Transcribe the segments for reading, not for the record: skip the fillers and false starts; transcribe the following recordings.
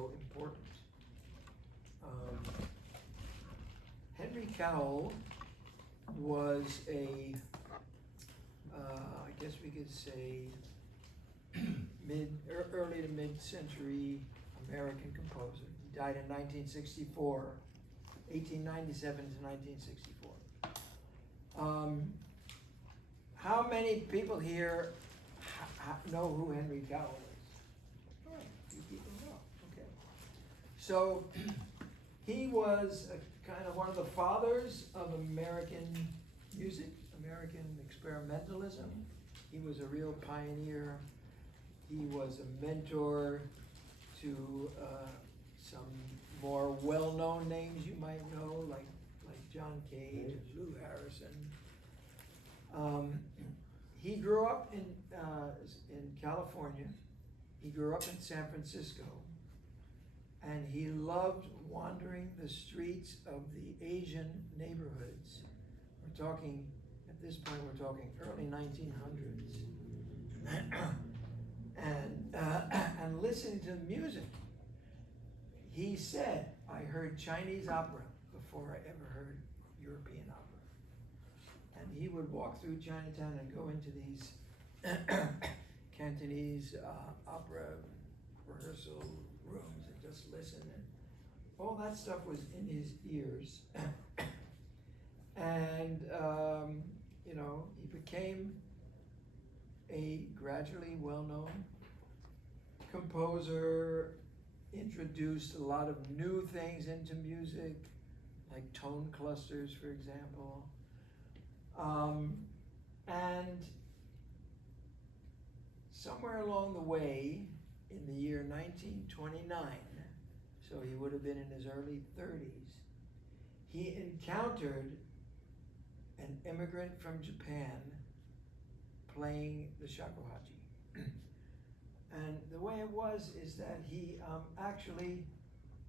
so important. Henry Cowell was a, I guess we could say, early to mid-century American composer. He died in 1964, 1897 to 1964. How many people here know who Henry Cowell is? All right, a few people know. Okay. So he was kind of one of the fathers of American music, American experimentalism. He was a real pioneer. He was a mentor to some more well-known names you might know, like John Cage and Lou Harrison. He grew up in California. He grew up in San Francisco, and he loved wandering the streets of the Asian neighborhoods. We're talking, at this point, we're talking early 1900s. And listening to music. He said, I heard Chinese opera before I ever heard European opera. And he would walk through Chinatown and go into these Cantonese opera rehearsal rooms and just listen. And all that stuff was in his ears. And, he became a gradually well-known composer, introduced a lot of new things into music, like tone clusters, for example. And somewhere along the way, in the year 1929, so he would have been in his early 30s, he encountered an immigrant from Japan playing the shakuhachi. And the way it was is that he actually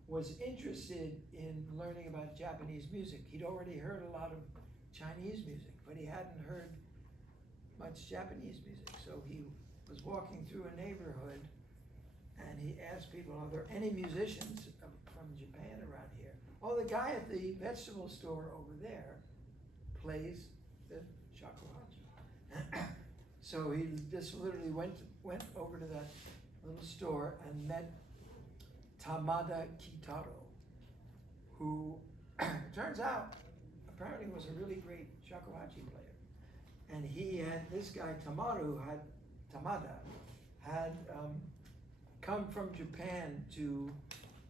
was interested in learning about Japanese music. He'd already heard a lot of Chinese music, but he hadn't heard much Japanese music. So he was walking through a neighborhood and he asked people, are there any musicians from Japan around here? Oh, the guy at the vegetable store over there plays the shakuhachi. So he just literally went over to that little store and met Tamada Kitaro, who turns out apparently was a really great shakuhachi player. And he had, this guy Tamada had come from Japan to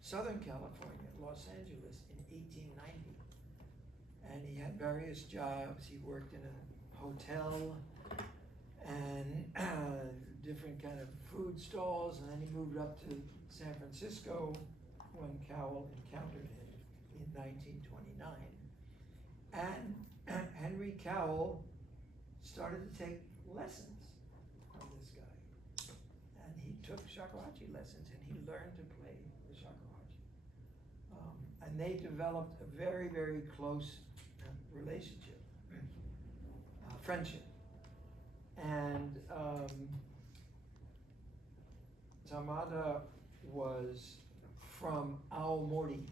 Southern California, Los Angeles, in 1890. And he had various jobs. He worked in a hotel and different kind of food stalls, and then he moved up to San Francisco when Cowell encountered him in 1929. And Henry Cowell started to take lessons from this guy. And he took shakuhachi lessons, and he learned to play the shakuhachi. And they developed a very, very close relationship, friendship. And Tamada was from Aomori,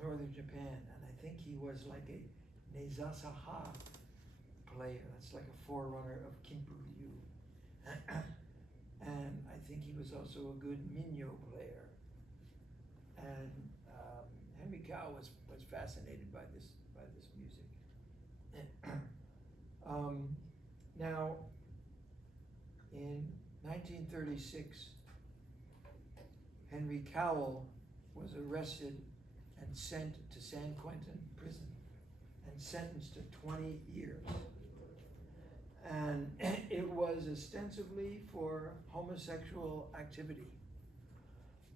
northern Japan, and I think he was like a Nezasaha player. That's like a forerunner of Kimpu Ryu. And I think he was also a good minyo player. And Henry Cowell was fascinated by this music. Now, in 1936, Henry Cowell was arrested and sent to San Quentin prison and sentenced to 20 years. And it was ostensibly for homosexual activity.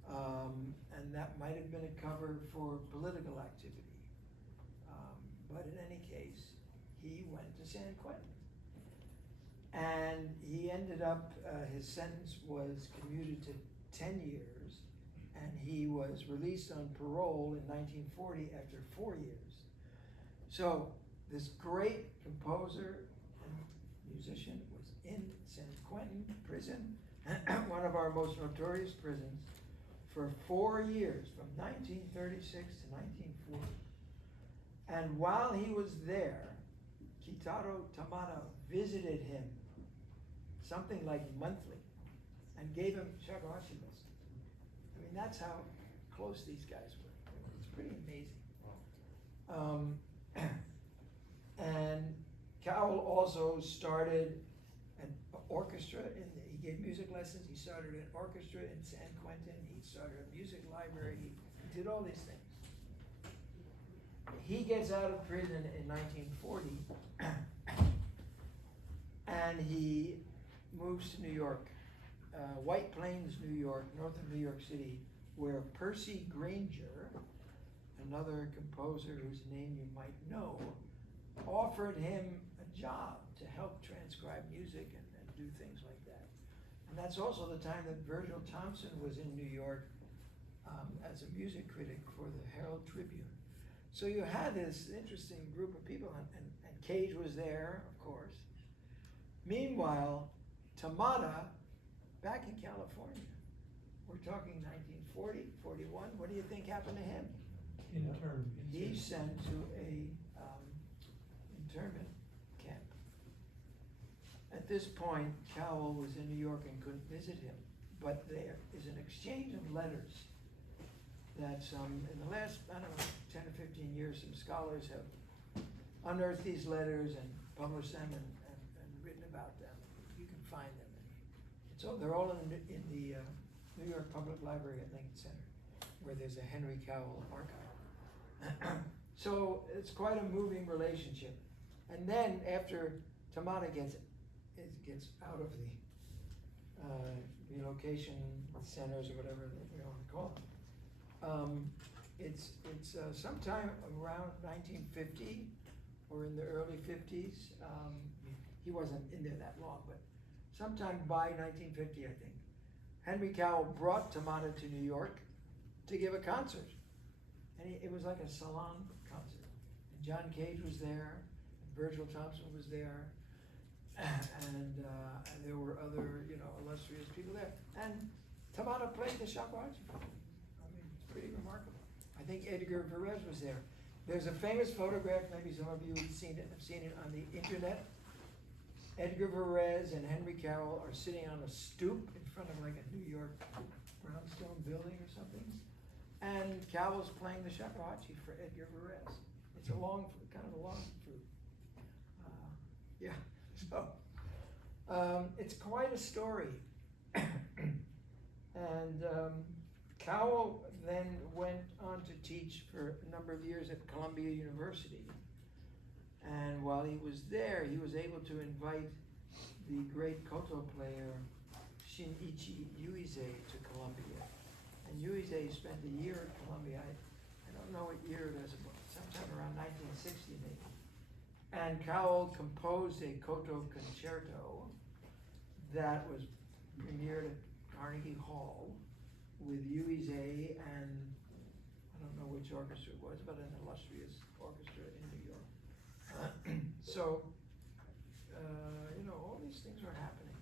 And that might have been a cover for political activity. But in any case, he went to San Quentin. And he ended up, his sentence was commuted to 10 years, and he was released on parole in 1940 after 4 years. So this great composer and musician was in San Quentin prison, one of our most notorious prisons, for 4 years, from 1936 to 1940. And while he was there, Kitaro Tamada visited him, something like monthly, and gave him shakuhachi lessons. I mean, that's how close these guys were. It's pretty amazing. And Cowell also started an orchestra. He gave music lessons. He started an orchestra in San Quentin. He started a music library. He did all these things. He gets out of prison in 1940, and he moves to New York, White Plains, New York, north of New York City, where Percy Granger, another composer whose name you might know, offered him a job to help transcribe music and do things like that. And that's also the time that Virgil Thompson was in New York as a music critic for the Herald Tribune. So you had this interesting group of people, and Cage was there, of course. Meanwhile, Tamada, back in California, we're talking 1940, 41, what do you think happened to him? He's sent to a internment camp. At this point, Cowell was in New York and couldn't visit him, but there is an exchange of letters that in the last, 10 or 15 years, some scholars have unearthed these letters and published them and written about them. You can find them. So they're all in the New York Public Library at Lincoln Center, where there's a Henry Cowell archive. So it's quite a moving relationship. And then after Tamada gets out of the relocation centers or whatever we want to call them, it's sometime around 1950 or in the early 50s. He wasn't in there that long, but sometime by 1950, I think, Henry Cowell brought Tamada to New York to give a concert. And it was like a salon concert. And John Cage was there, and Virgil Thompson was there, and there were other, illustrious people there. And Tamada played the shakuhachi. I mean, it's pretty remarkable. I think Edgar Varese was there. There's a famous photograph, maybe some of you have seen it on the internet. Edgar Varese and Henry Cowell are sitting on a stoop in front of like a New York brownstone building or something. And Cowell's playing the shakuhachi for Edgar Varese. It's kind of a long flute. So it's quite a story. And Cowell then went on to teach for a number of years at Columbia University. And while he was there, he was able to invite the great koto player Shinichi Yuize to Columbia. And Yuize spent a year at Columbia. I don't know what year it is, but sometime around 1960 maybe. And Cowell composed a koto concerto that was premiered at Carnegie Hall with Yuize and I don't know which orchestra it was, but an illustrious orchestra in New York. So, all these things are happening.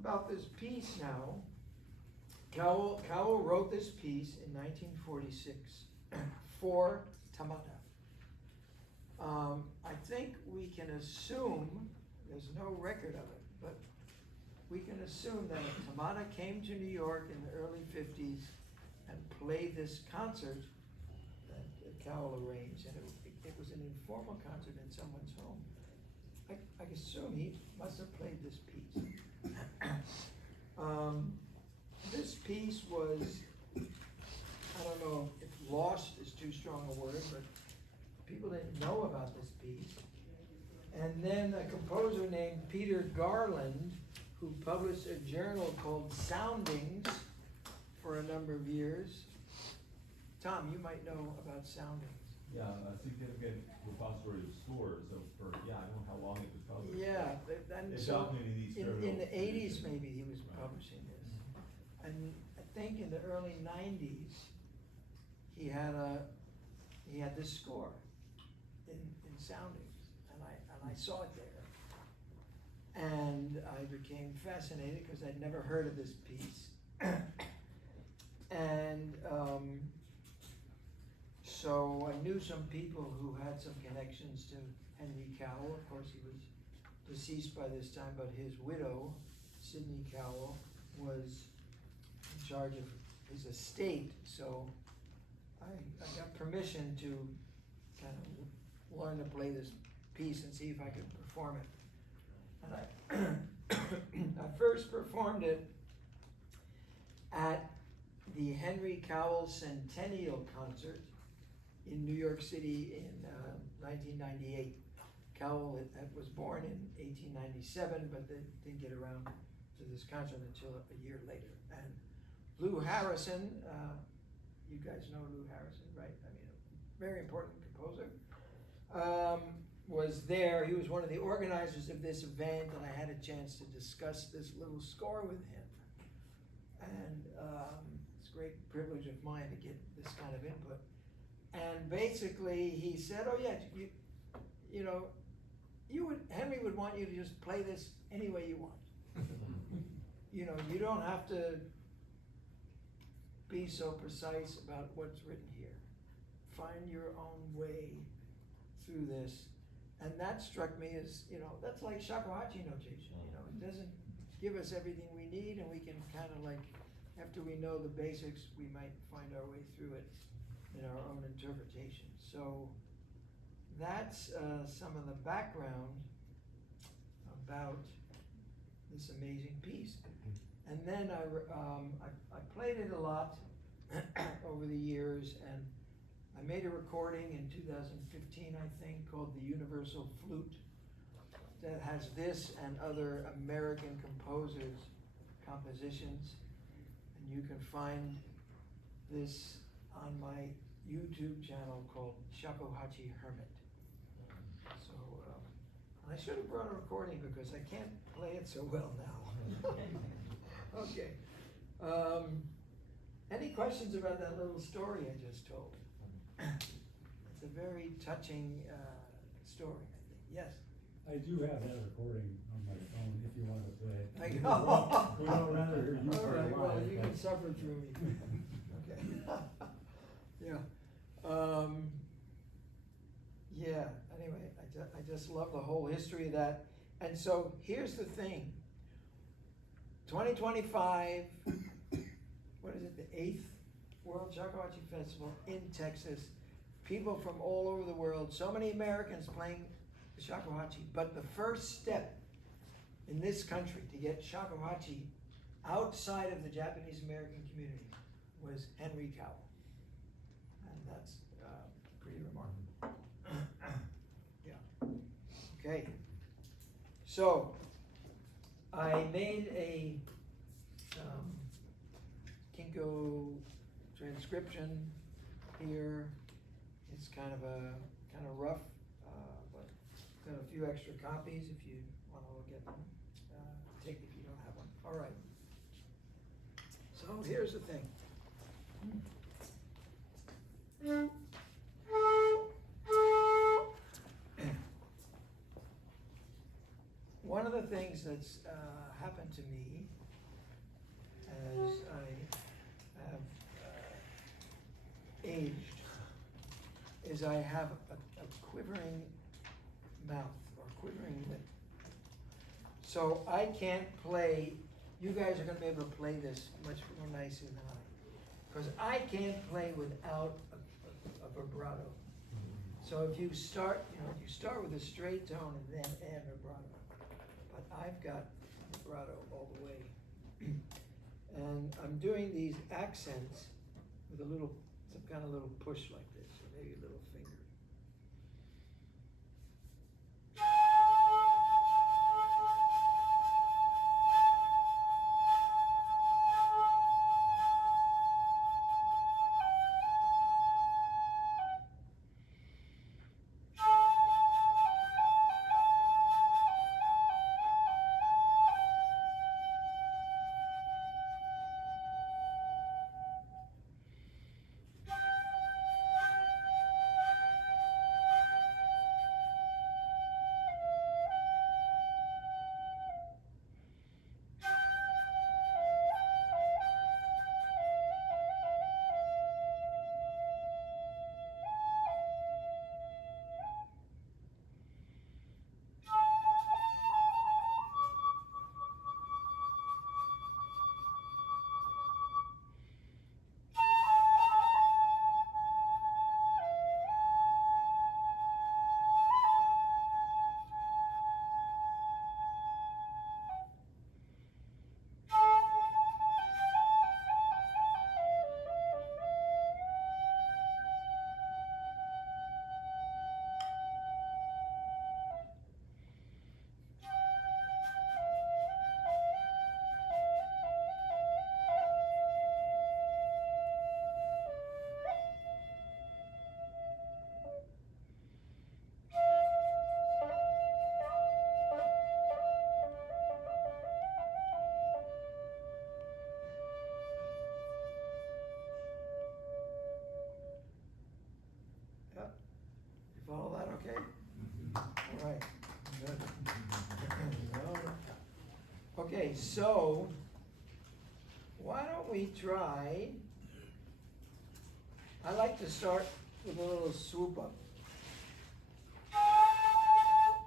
About this piece now, Cowell wrote this piece in 1946 for Tamada. I think we can assume, there's no record of it, but we can assume that if Tamada came to New York in the early 50s and played this concert that Cowell arranged, and it was an informal concert in someone's home, I assume he must have played this piece. This piece was, I don't know if lost is too strong a word, but people didn't know about this piece. And then a composer named Peter Garland, who published a journal called Soundings for a number of years. Tom, you might know about Soundings. Yeah, a significant repository of scores. So I don't know how long it was published. Yeah, and It's so documenting these in the 80s traditions. maybe he was publishing this. And I think in the early 90s, he had this score in Soundings, and I saw it there. And I became fascinated because I'd never heard of this piece. And so I knew some people who had some connections to Henry Cowell. Of course, he was deceased by this time, but his widow, Sidney Cowell, was in charge of his estate. So I got permission to kind of learn to play this piece and see if I could perform it. And I first performed it at the Henry Cowell Centennial Concert in New York City in 1998. Cowell was born in 1897, but they didn't get around to this concert until a year later. And Lou Harrison, you guys know Lou Harrison, right? I mean, a very important composer, was there. He was one of the organizers of this event, and I had a chance to discuss this little score with him. And it's a great privilege of mine to get this kind of input. And basically, he said, "Oh yeah, you know, Henry would want you to just play this any way you want. You know, you don't have to be so precise about what's written here. Find your own way through this." And that struck me as, you know, that's like Shakuhachi notation. You know, it doesn't give us everything we need, and we can kind of like, after we know the basics, we might find our way through it in our own interpretation. So that's some of the background about this amazing piece. And then I played it a lot over the years, and I made a recording in 2015, I think, called The Universal Flute, that has this and other American composers' compositions. And you can find this on my YouTube channel called Shakuhachi Hermit. So, and I should have brought a recording because I can't play it so well now. Okay. Any questions about that little story I just told? It's a very touching story, I think. Yes? I do have that recording on my phone if you want to play it. I We know. don't rather hear you All play right, well, live, you but- can suffer through me. Okay. Yeah. Yeah, anyway, I just love the whole history of that. And so here's the thing. 2025, what is it, the 8th World Shakuhachi Festival in Texas. People from all over the world, so many Americans playing the shakuhachi, but the first step in this country to get shakuhachi outside of the Japanese American community was Henry Cowell. And that's pretty remarkable. Yeah. Okay. So, I made a Kinko transcription here. It's kind of rough, but got a few extra copies if you want to look at them. Take if you don't have one. All right. So here's the thing. One of the things that's happened to me as I have aged is I have a quivering mouth or quivering lip. So I can't play, you guys are going to be able to play this much more nicely than I. Because I can't play without a vibrato. So if you start, you start with a straight tone and then add vibrato. But I've got vibrato all the way. And I'm doing these accents with some kind of little push like this, or maybe a little finger. so why don't we try, I like to start with a little swoop up.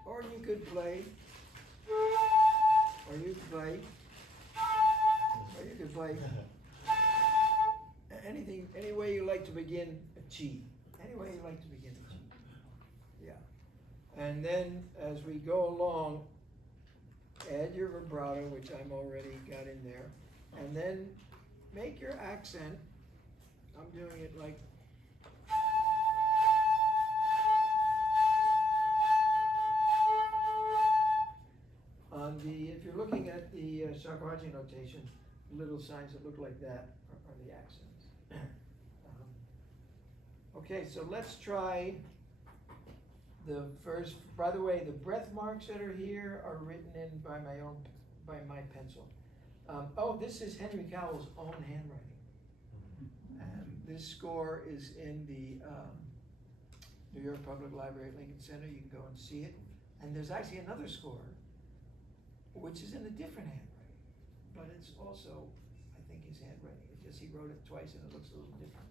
Or you could play, or you could play, or you could play anything, any way you like to begin a G. Any way you like to begin a G. Yeah. And then as we go along, add your vibrato, which I'm already got in there, and then make your accent. I'm doing it like. On the, if you're looking at the Shakuhachi notation, little signs that look like that are the accents. Okay, so let's try the first, by the way, the breath marks that are here are written in by my pencil. Oh, this is Henry Cowell's own handwriting. And this score is in the New York Public Library at Lincoln Center. You can go and see it. And there's actually another score, which is in a different handwriting, but it's also, I think, his handwriting. It's just he wrote it twice and it looks a little different.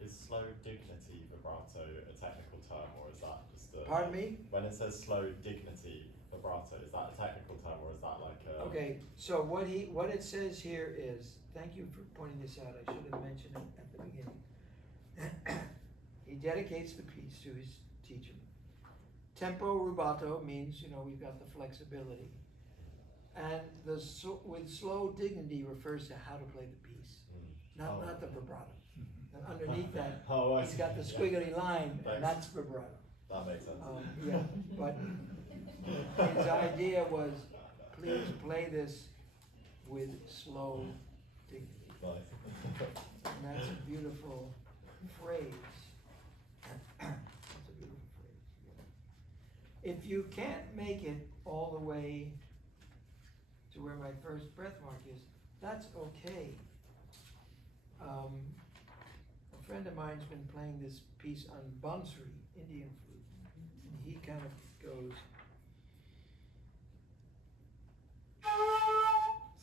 Is slow dignity vibrato a technical term, or is that just a... Pardon me? When it says slow dignity vibrato, is that a technical term, or is that like a... Okay, so what it says here is, thank you for pointing this out, I should have mentioned it at the beginning. He dedicates the piece to his teacher. Tempo rubato means, we've got the flexibility. And with slow dignity refers to how to play the piece, not the vibrato. And underneath that, he's got the squiggly line, and that's vibrato. That makes sense. Yeah, but his idea was, please play this with slow dignity. Nice. And that's a beautiful phrase. That's a beautiful phrase. Yeah. If you can't make it all the way to where my first breath mark is, that's okay. A friend of mine's been playing this piece on bansuri, Indian flute, and he kind of goes,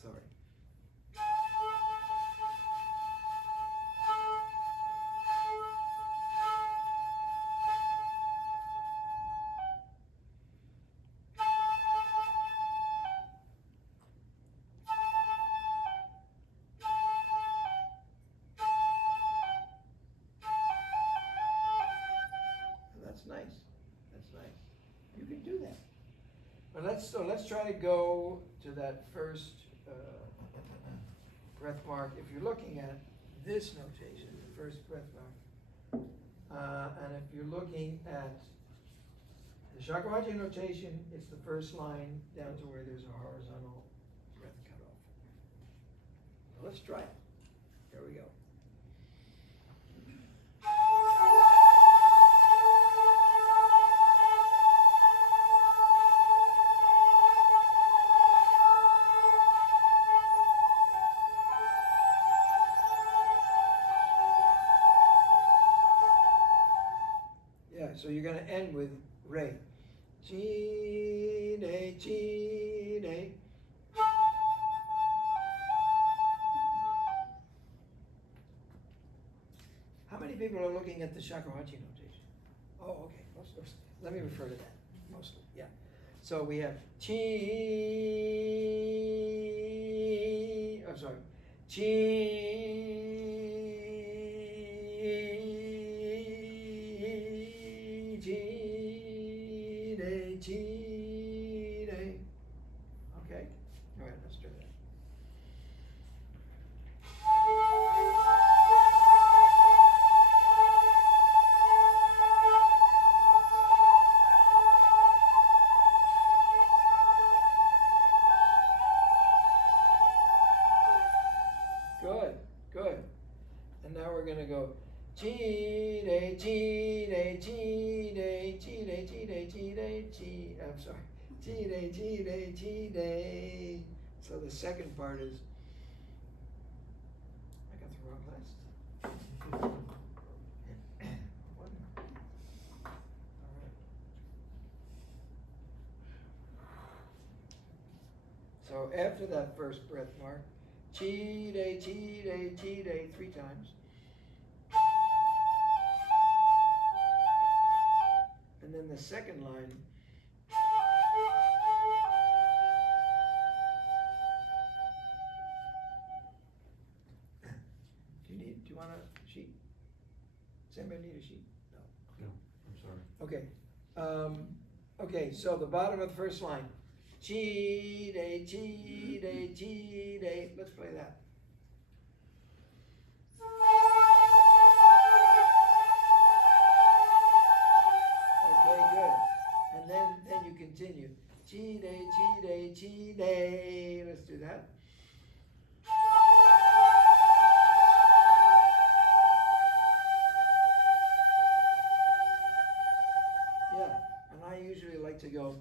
sorry. Nice. That's nice. You can do that. But let's try to go to that first breath mark. If you're looking at this notation, the first breath mark, and if you're looking at the Shakuhachi notation, it's the first line down to where there's a horizontal breath cutoff. So let's try it. Here we go. So you're going to end with re. Chi, de, chi, de. How many people are looking at the Shakuhachi notation? Oh, okay. Let me refer to that. Mostly, yeah. So we have chi. I'm sorry. Chi. Okay, all right, let's try that. Good. And now we're gonna go chi de chi de chi de chi de chi de chi de chi. I'm sorry. Chi de chi de chi de. So the second part is, I got the wrong list. All right. So after that first breath mark, chi de, 3 times. And then the second line. Do you want a sheet? Does anybody need a sheet? No. No, I'm sorry. Okay. Okay, so the bottom of the first line. Chi de, chi de, chi de. Let's play that. Okay, good. And then you continue. Chi de, chi de, chi de. Let's do that. Yeah, and I usually like to go.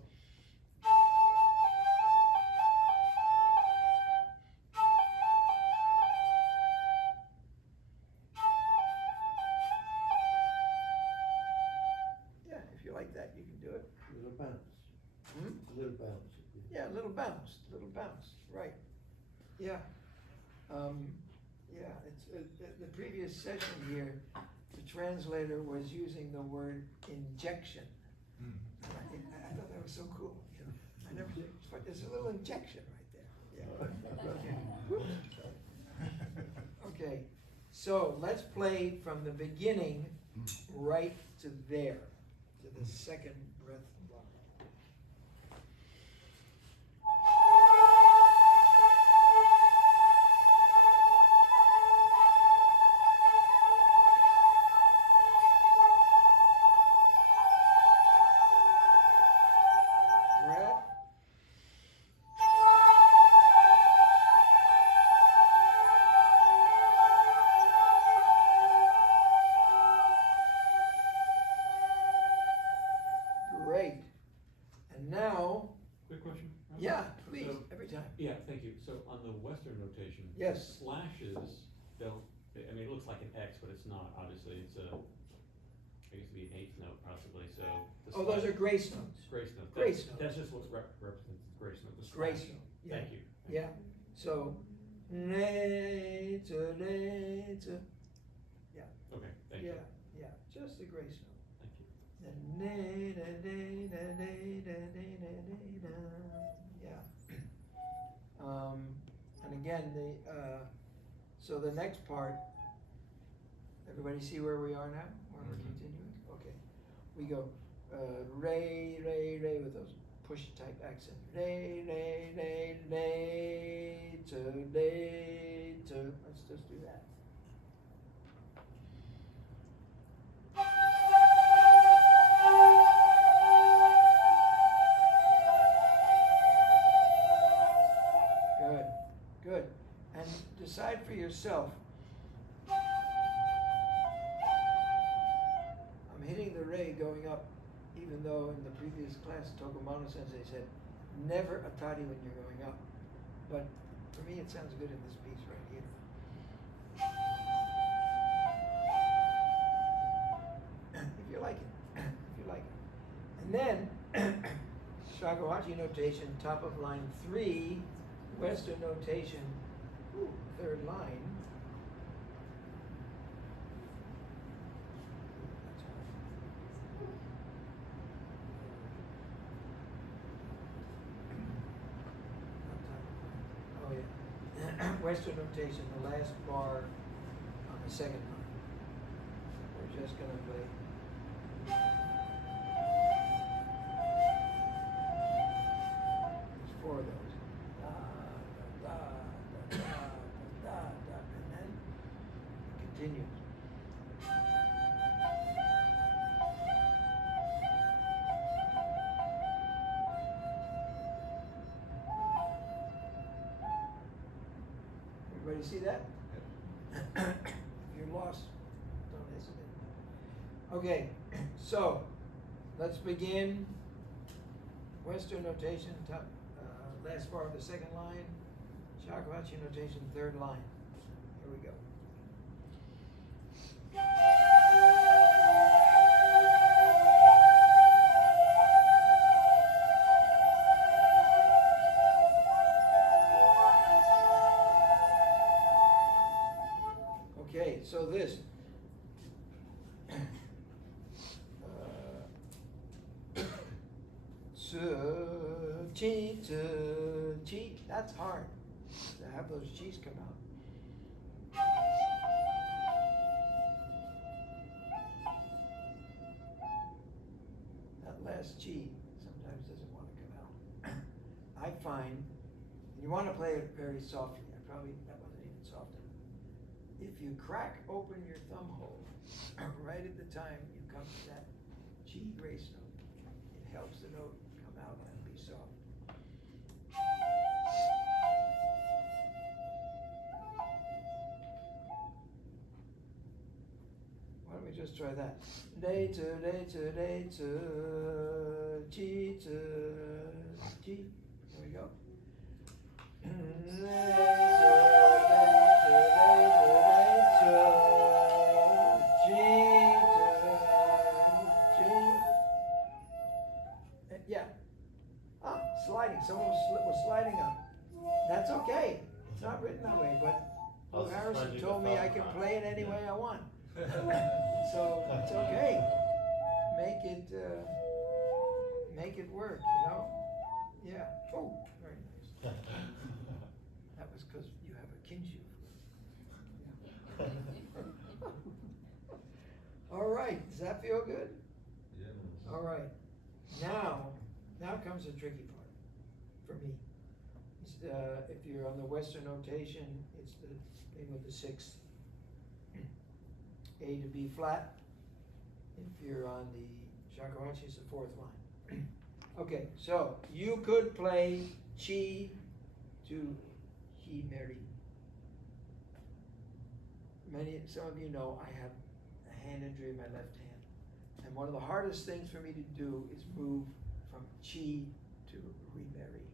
Yeah, if you like that, you can do it. Little bounce. Hmm? Little bounce. Yeah, little bounce, right. Yeah. Yeah, the previous session here, the translator was using the word injection. And I thought that was so cool, you know. I never did, but there's a little injection right there. Yeah. Okay, so let's play from the beginning right to there, to the second breath block. Breath. Great. And now, Quick question? Robert? yeah, please, So- every time. Yeah, thank you. So on the Western notation. Yes. Slashes don't, I mean, it looks like an X, but it's not, obviously, it's a, I guess it'd be an eighth note possibly, so. the Oh, those slash- are grace notes. Grace note. Grace That's- note. That's just what represents grace note, the Grace slash. note, yeah. Thank you. Yeah, so, ne to, ne to, Okay, thank you. yeah, just the grace note. Thank you. Then ne, da, da, da, da, da, da, da, da, yeah. And again, so the next part, everybody see where we are now? Where we're Mhm. continuing? Okay. We go, re, re, re with those push type accent. Re, re, re, re, to, re, to. Let's just do that. Good, good. And decide for yourself. I'm hitting the re going up, even though in the previous class, Tokumono Sensei said, never atari when you're going up. But for me, it sounds good in this piece right here. If you like it, if you like it. And then, Shakuhachi notation, top of line 3, Western notation, third line. Oh yeah. Western notation, the last bar on the second line. We're just gonna play. There's 4 of those. Da, da, da, da, da, da, da, and then it continues. Everybody see that? If you're lost, don't hesitate. Okay, so let's begin. Western notation, top, last bar of the second line. Shakuhachi notation, third line. Here we go. so this. Chi, chi, that's hard to have those G's come out. That last G sometimes doesn't want to come out. I find you want to play it very softly. That wasn't even soft enough. If you crack open your thumb hole right at the time you come to that G grace note, it helps the note come out and be soft. Why don't we just try that? Day to day to day to G to G. There we go. Yeah. Ah, sliding. Someone was sliding up. That's okay. It's not written that way, but I was Lou just Harrison trying to told me I define can that. play it any Yeah. way I want. So it's okay. Make it work, you know? Yeah. Oh, very nice. That was because you have a kinship. All right, does that feel good? Yeah. All right. Now comes the tricky part for me. It's if you're on the Western notation, it's the thing with the sixth. A to B flat. If you're on the Shakuhachi, it's the fourth line. Okay, so you could play chi to himeri. Some of you know I have a hand injury in my left hand. And one of the hardest things for me to do is move from chi to himeri.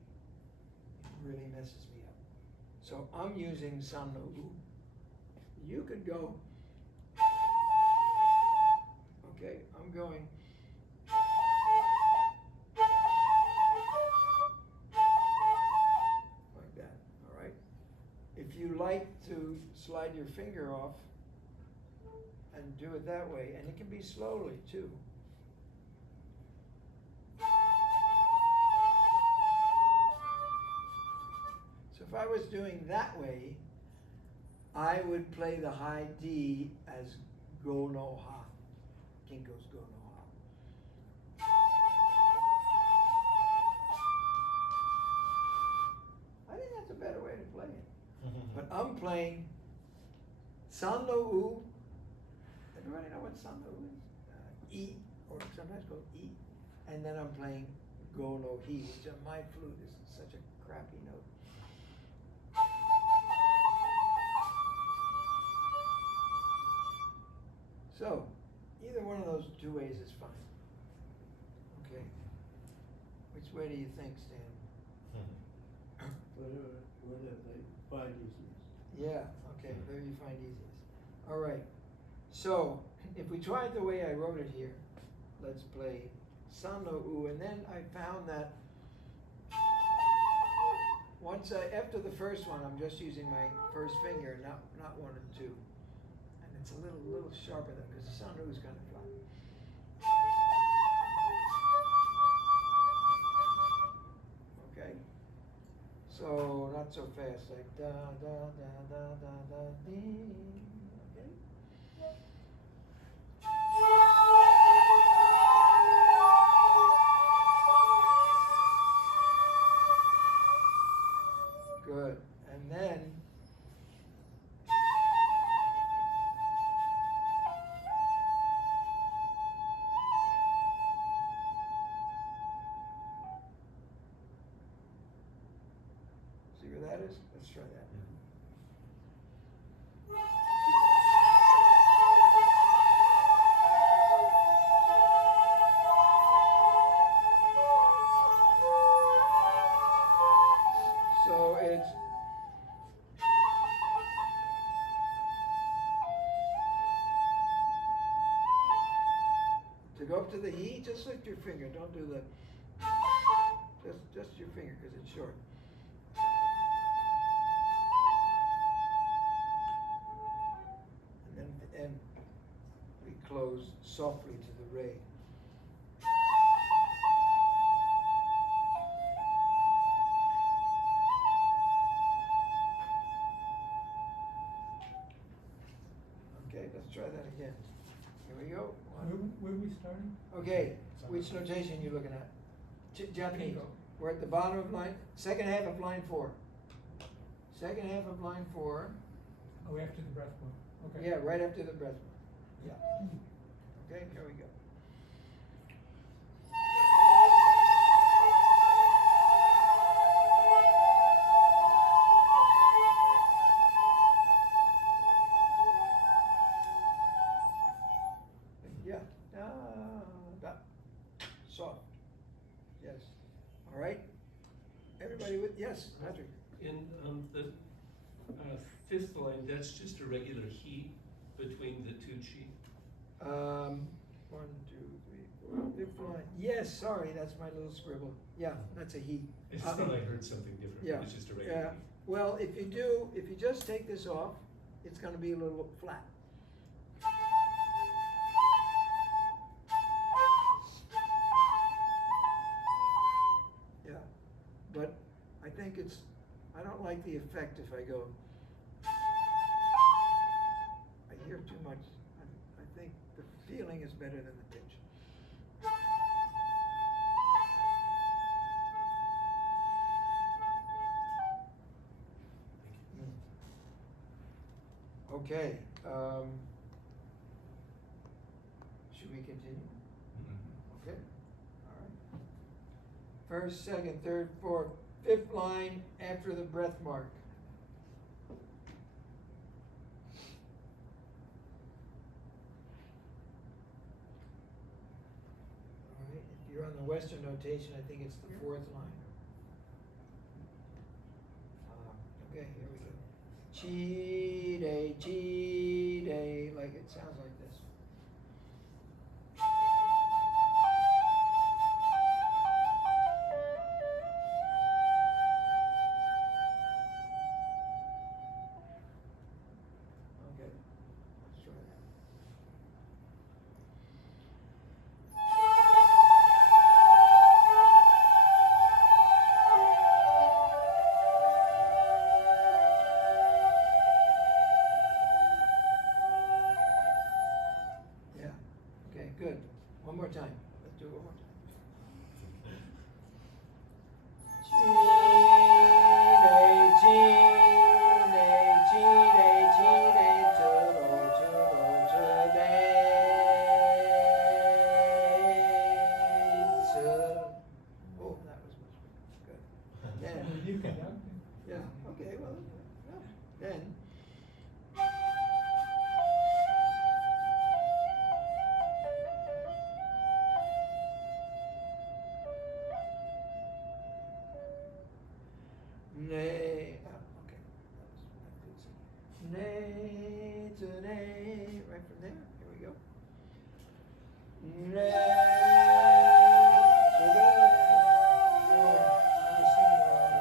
It really messes me up. So I'm using san no u. You could go. Okay, I'm going. Like that, all right? If you like to slide your finger off and do it that way, and it can be slowly too. So if I was doing that way, I would play the high D as go no ha. Kinko's go no ha. I think that's a better way to play it. But I'm playing san no u. Everybody know what san no u is? E, or sometimes called E. And then I'm playing go no hi, which on my flute is such a crappy note. So, either one of those two ways is fine. Okay. Which way do you think, Stan? Whatever they find easiest. Yeah, okay, there you find easiest. All right. So, if we try it the way I wrote it here, let's play san no u, and then I found that after the first one, I'm just using my first finger, not one and two. And it's a little sharper than, because the san no u is kind of flat. Okay? So, not so fast, like da da da da da da dee. Okay? Good. And then see where that is? Let's try that. So it's to go up to the he, just lift your finger. Don't do the just your finger because it's short. And then goes softly to the re. Okay, let's try that again. Here we go. Where we starting? Okay, which notation you looking at? Japanese. We're at the bottom of line, second half of line 4. Second half of line 4. Oh, after the breath one, okay. Yeah, right after the breath. Yeah. Okay, here we go. Yeah. Da, da. Soft. Yes. All right. Everybody with, yes, Patrick. In the fifth line, that's just a regular he between the two chi. 1, 2, 3, 4, fifth line. Yes, sorry, that's my little scribble. Yeah, that's a he. I just thought I heard something different, Yeah, but it's just a regular yeah. Well, if you just take this off, it's gonna be a little flat. Yeah, but I think I don't like the effect if I go. I hear too much. I think the feeling is better than the pitch. Okay, should we continue? Okay, all right. First, second, third, fourth, fifth line after the breath mark. All right, if you're on the Western notation, I think it's the fourth line. Okay, here we go. Chi de, like it sounds like this. Okay, let's try that. Yeah, okay, good. One more time. Let's do it one more time. Oh, that was much better. Good. Then, You conducting. yeah, okay, well, then. Nay, okay, that was good. Nay to nay, right from there. Here we go. Nay to nay. Oh, I was singing wrong.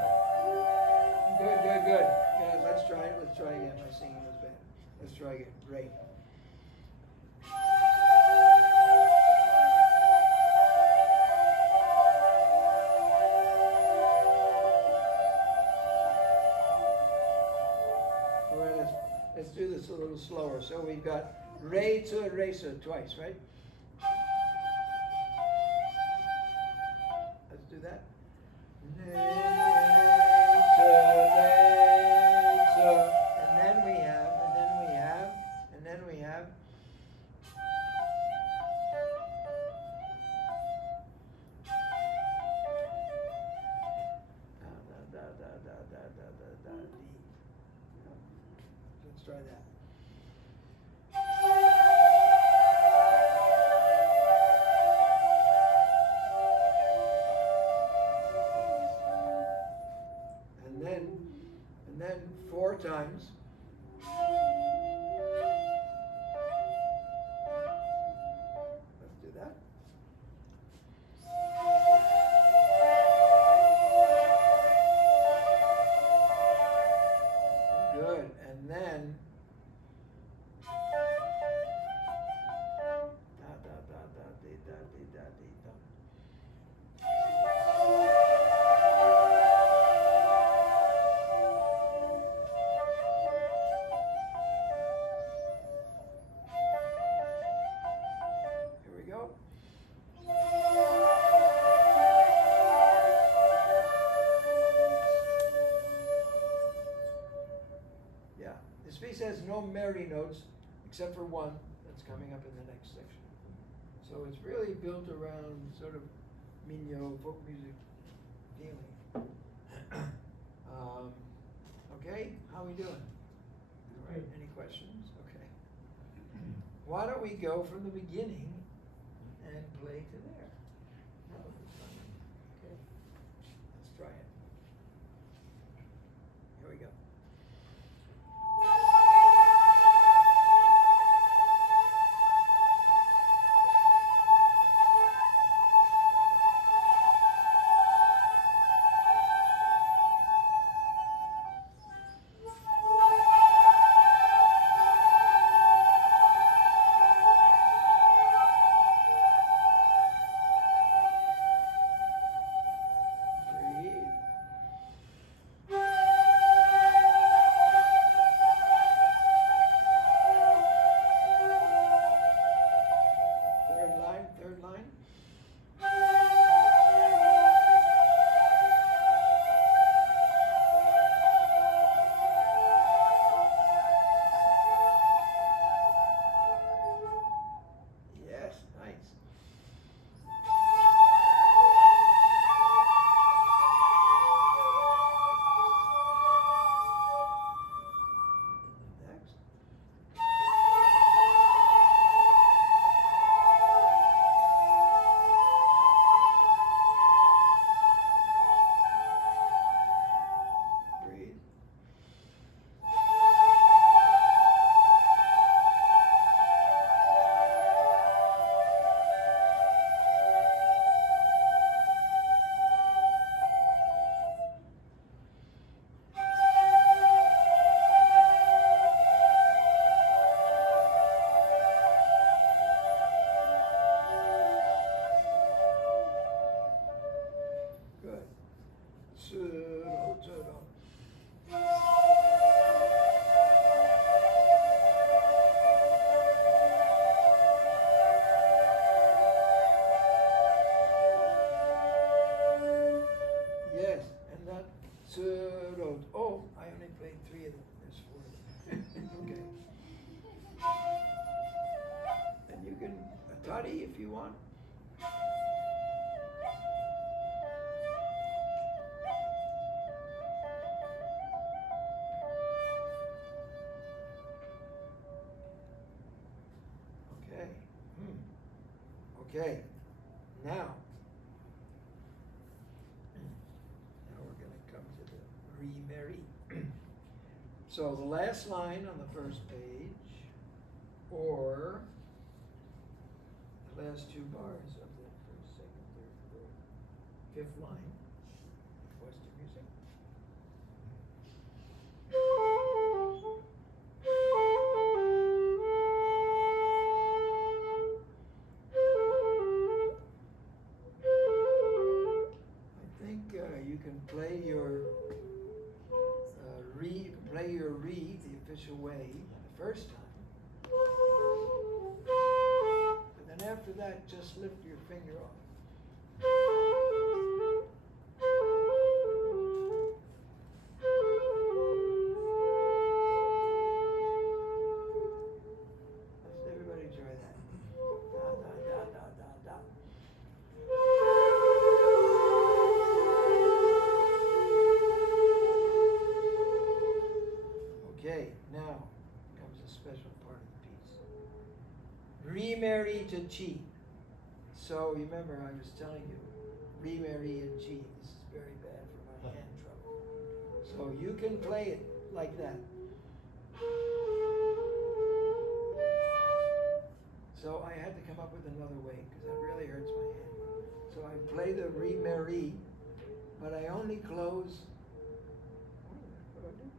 Good. Yeah, let's try it. Let's try again. My singing was bad. Let's try again. Great. All right, let's do this a little slower. So we've got re to re so twice, right? Let's do that. Re to re to, and then we have, and then we have, and then we have. D. Let's try that. And then 4 times. Let's do that. Good. And then piece has no merry notes except for one that's coming up in the next section. So it's really built around sort of minyo folk music feeling. Okay, how we doing? All right, any questions? Okay. Why don't we go from the beginning and play to there? That would be fun. Okay, let's try it. Here we go. Breathe. Third line. Yes, nice. Next. Breathe. Good. Tsudo. Yes, and that tsudo. Oh, I only played 3 of them. There's 4 of them. Okay. And you can toddy if you want. Okay. Okay. Now we're going to come to the re-merry. So the last line on the first page, or the last 2 bars of the first, second, third, fourth, 5th line of Western music. I think you can play your reed the official way the first time, and then after that, just lift your finger off. Let's everybody try that. Da da da da da da. Okay, now comes a special part of the piece. Re-merry to cheat. So remember, I was telling you, re-merry and cheat. This is very bad for my hand trouble. So you can play it like that. So I had to come up with another way because that really hurts my hand. So I play the re-merry, but I only close. What do I do?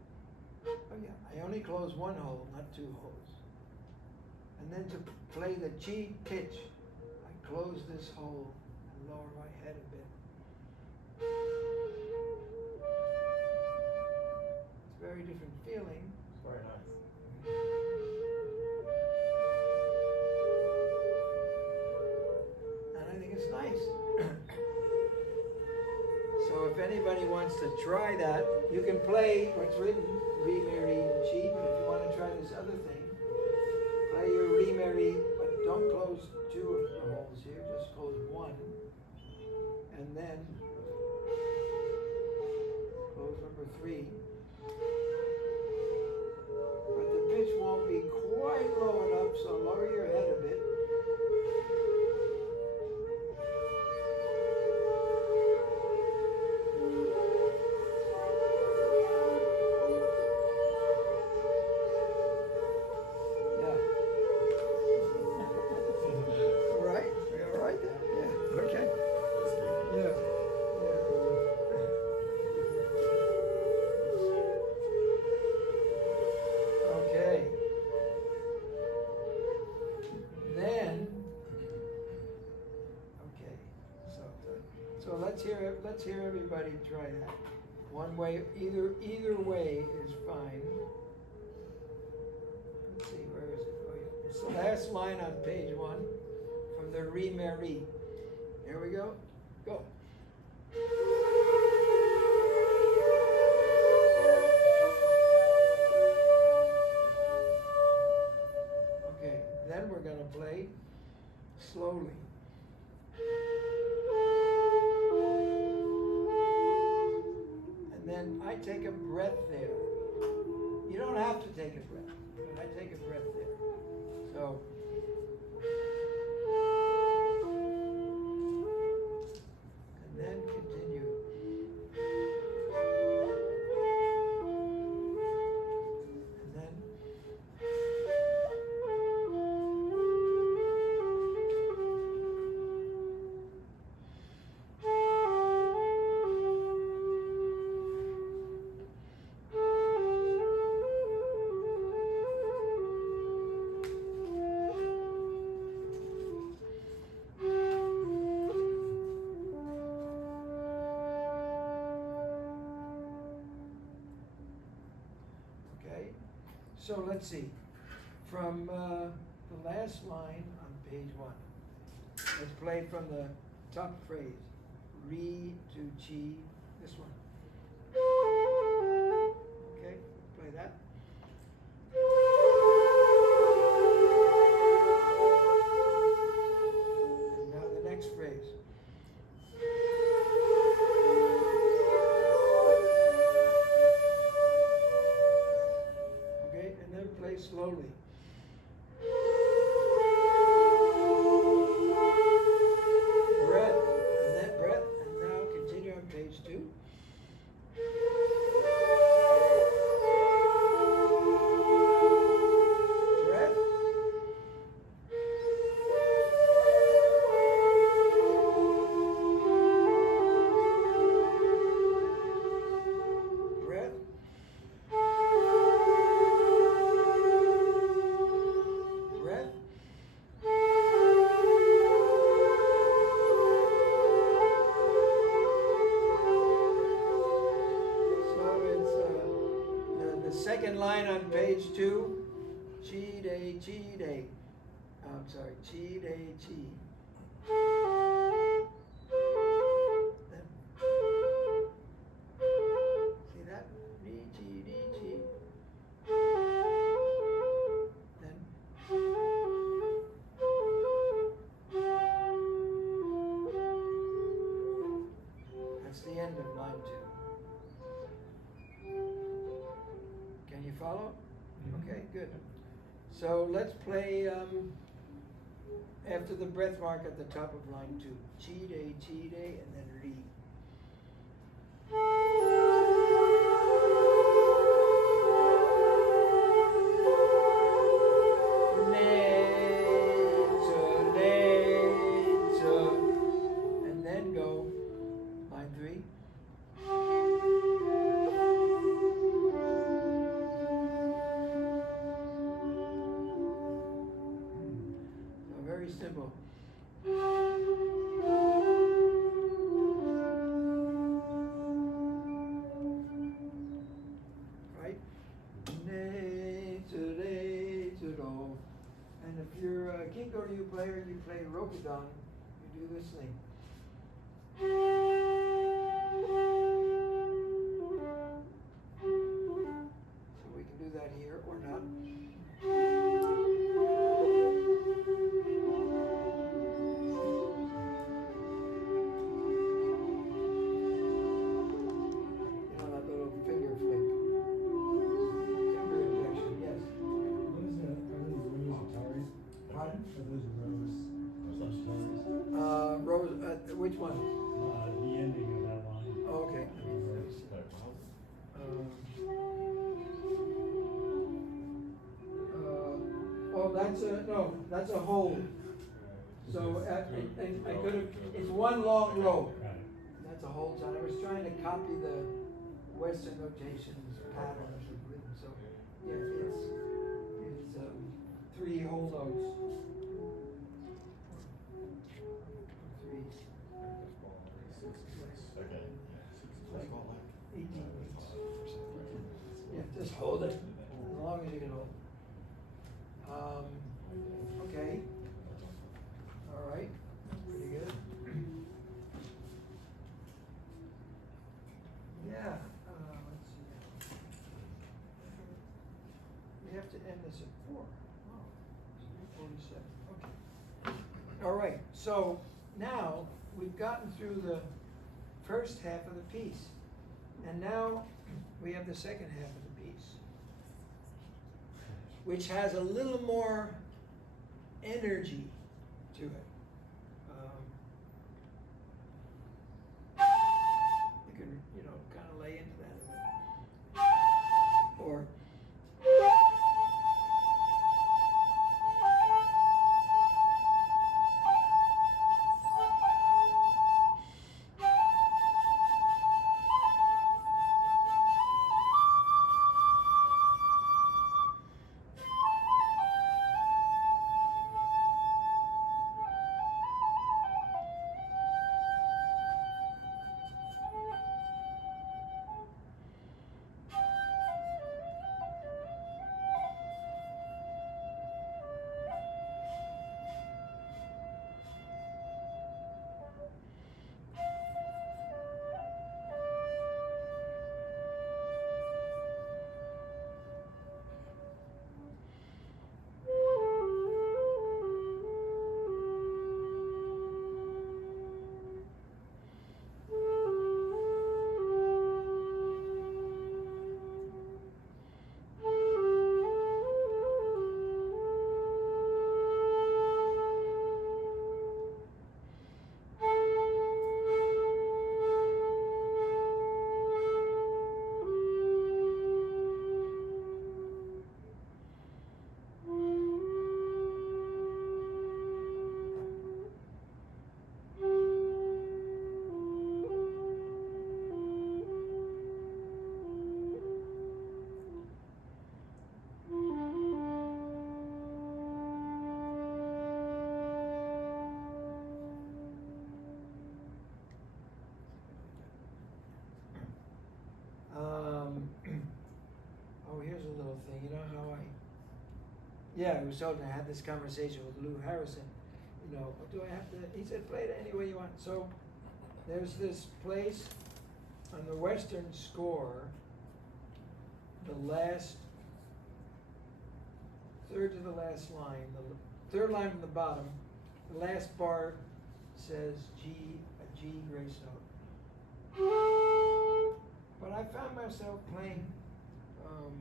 Oh yeah, I only close 1 hole, not 2 holes. And then to play the G pitch, I close this hole and lower my head a bit. It's a very different feeling. It's very nice. And I think it's nice. So if anybody wants to try that, you can play what's written, re, mi, re, and chi, but if you want to try 1, and then close number 3. But the pitch won't be quite low enough, so lower your head a bit. Yeah. All right? Are you all right there? Yeah. Okay. Yeah. Okay. Then, okay, so let's hear everybody try that. One way, either way is fine. Let's see, where is it? Oh, yeah. It's the last line on page 1 from the Re Mary. Here we go. Go. Okay, then we're gonna play slowly. And then I take a breath there. You don't have to take a breath, but I take a breath there. So. And then continue. And then. Okay, so let's see. From the last line on page 1, let's play from the top phrase. Re to chi, this one. Okay, play that. And now the next phrase. Okay, and then play slowly. Breath, and then breath, and now continue on page 2. Breath. Breath. Breath. So it's the second line on page 2. Chi de, chi de. I'm sorry, chi de, chi. Then, see that? Re, chi, de, chi. Then, that's the end of line 2. Can you follow? Okay, good. So let's play after the breath mark at the top of line 2. Chi de, and then re. And then go line 3. So very simple. Right? And if you're a Kinko Ryu player, you play Rokudan, you do this thing. So we can do that here or not. Oh, that's a hold. So, I could have, it's one long row. Got it. That's a whole time. I was trying to copy the Western notations patterns of rhythm, so yes, it's 3 whole notes. 3, Okay. like 18 beats. Yeah, Yeah, just hold it as long as you can hold. Okay. All right. Pretty good. Yeah. Let's see. We have to end this at 4. Oh, 47. Okay. All right. So now we've gotten through the first half of the piece, and now we have the second half of the piece, which has a little more energy to it. You can, kind of lay into that a bit. Or here's a little thing. You know how I was told I had this conversation with Lou Harrison. Do I have to? He said, play it any way you want. So there's this place on the Western score, the last third to the last line, the third line from the bottom, the last bar says a G grace note. But I found myself playing, what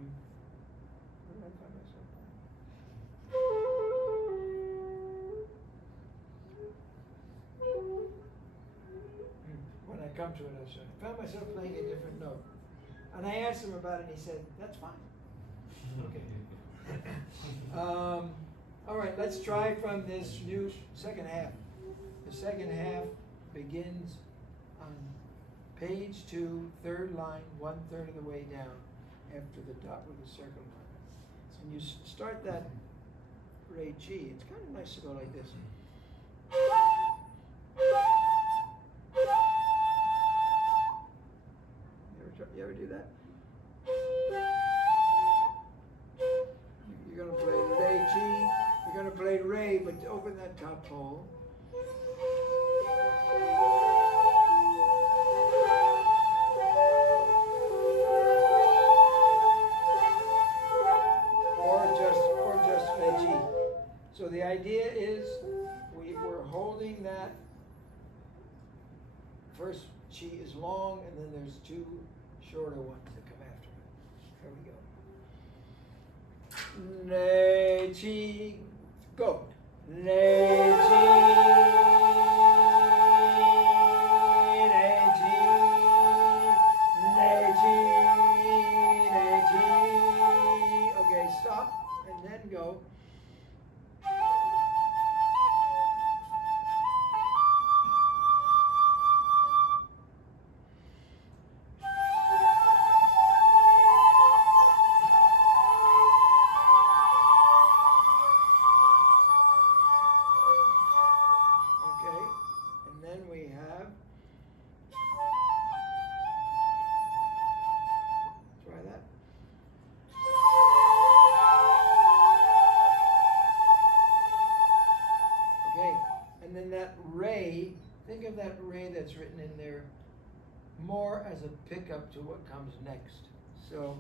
did I find myself playing? When I come to it, I found myself playing a different note. And I asked him about it, and he said, that's fine. Okay. All right, let's try from this new second half. The second half begins on page 2, third line, 1/3 of the way down, after the dot with the circle line. And you start that Ray G. It's kind of nice to go like this. You ever do that? You're gonna play Ray G. You're gonna play Ray, but open that top hole. Or just Ray G. So the idea is we're holding that first G is long, and then there's 2 shorter ones that come after it. Here we go. Re, G, go. Re, G, Re, G, Re, G, Re, G. Okay, stop, and then go. of that array that's written in there more as a pickup to what comes next. So.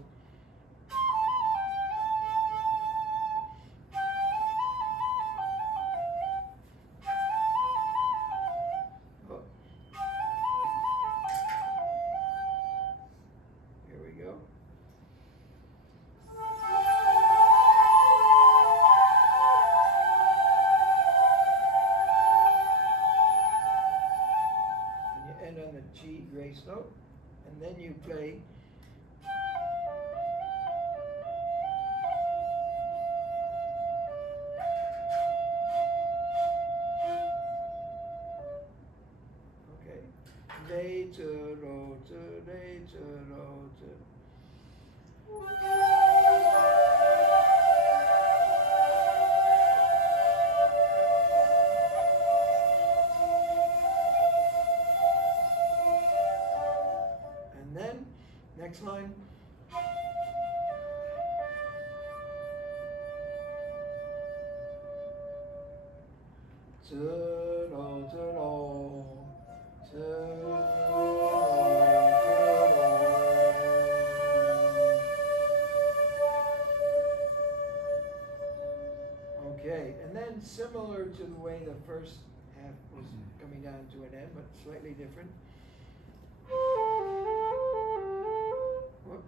Oh. Here we go. And you end on a G grace note, and then you play. Okay. Later, later. And then, next line. Ta-da, ta-da, okay, and then similar to the way the first half was coming down to an end, but slightly different. Whoop.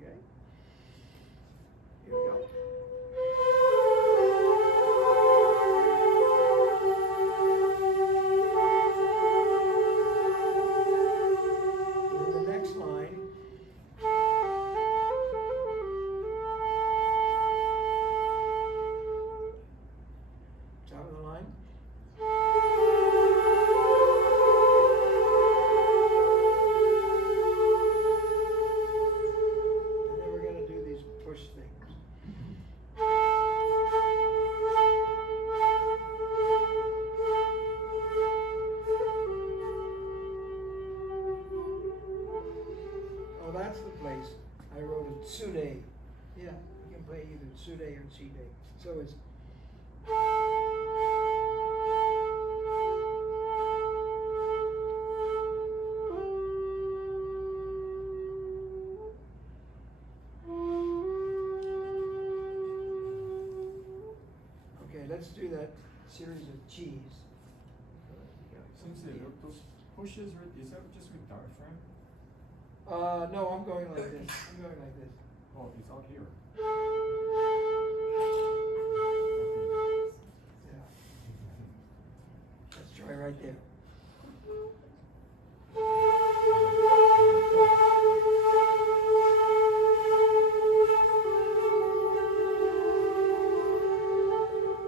Okay. Here we go. And then the next line. Top of the line. And then we're gonna do these push things. Oh, that's the place I wrote a tsude. Yeah, you can play either tsude or chide. So it's. Okay, let's do that series of G's. Sensei, those pushes, is that just with diaphragm? No, I'm going like this. I'm going like this. Oh, it's out here. Yeah. Let's try right there.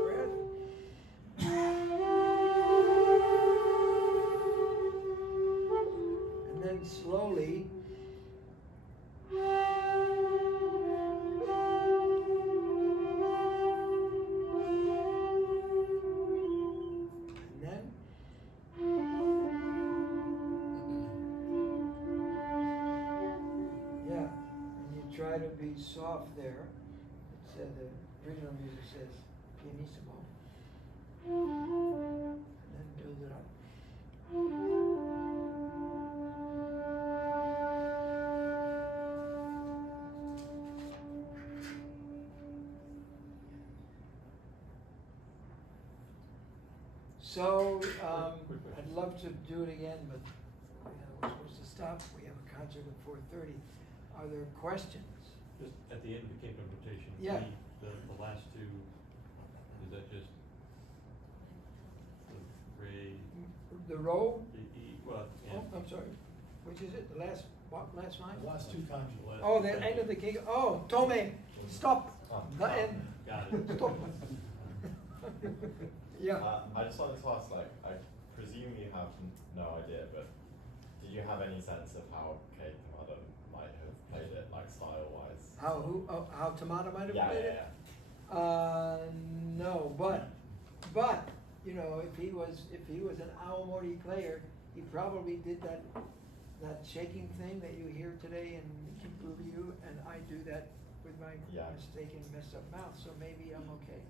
Breath. And then slowly. And then. Yeah, and you try to be soft there. It said the original music says pianissimo. And then build it up. So, Quick question. I'd love to do it again, but, we're supposed to stop. We have a concert at 4:30. Are there questions? Just at the end of the Cape of Rotation, Yeah. the last two, is that just the Ray, The row? the E, well, Oh, and I'm sorry. Which is it? The last line? The last two times you left. Oh, the end of the gig. Oh, Tome, stop. The end. got it. Stop. Yeah. I just wanted to ask, like, I presume you have no idea, but did you have any sense of how Kate Madam might have played it, like, style-wise? How Tamada might have Yeah, played yeah, it? yeah. No, but, you know, if he was an Aomori player, he probably did that that shaking thing that you hear today in review, and I do that with my Yeah. mistaken messed up mouth, so maybe I'm okay.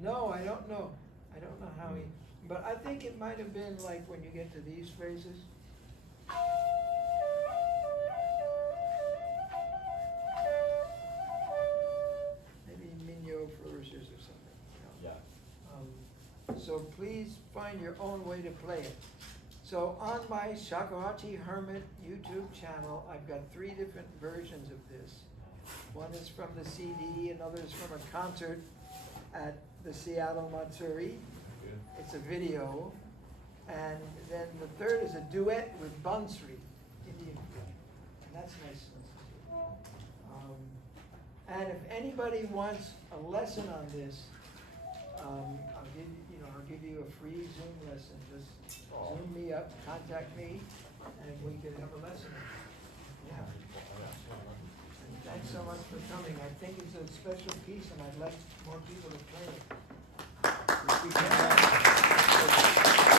No, I don't know. I don't know how he, but I think it might have been like when you get to these phrases. Maybe minyo flourishes or something, you know. Yeah. So please find your own way to play it. So on my Shakuhachi Hermit YouTube channel, I've got 3 different versions of this. One is from the CD, another is from a concert at the Seattle Matsuri. It's a video. And then the third is a duet with Bansuri, Indian flute. And that's nice. And if anybody wants a lesson on this, I'll give you a free Zoom lesson. Just Zoom me up, contact me, and we can have a lesson. Yeah. And thanks so much for coming. I think it's a special piece, and I'd like more people to play it. If we can.